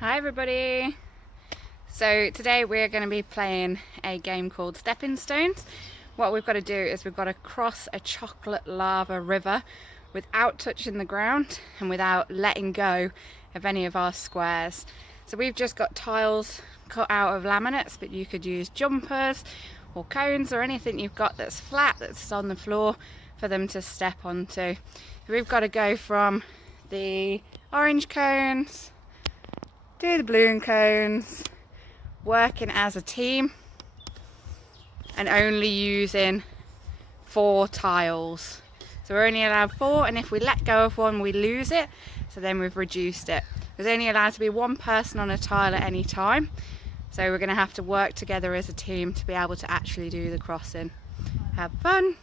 Hi everybody! So today we're going to be playing a game called Stepping Stones. What we've got to do is we've got to cross a chocolate lava river without touching the ground and without letting go of any of our squares. So we've just got tiles cut out of laminates, but you could use jumpers or cones or anything you've got that's flat, that's on the floor for them to step onto. We've got to go from the orange cones do the balloon cones, working as a team and only using 4 tiles. So we're only allowed 4, and if we let go of one we lose it, so then we've reduced it. There's only allowed to be 1 person on a tile at any time, so we're going to have to work together as a team to be able to actually do the crossing. Have fun!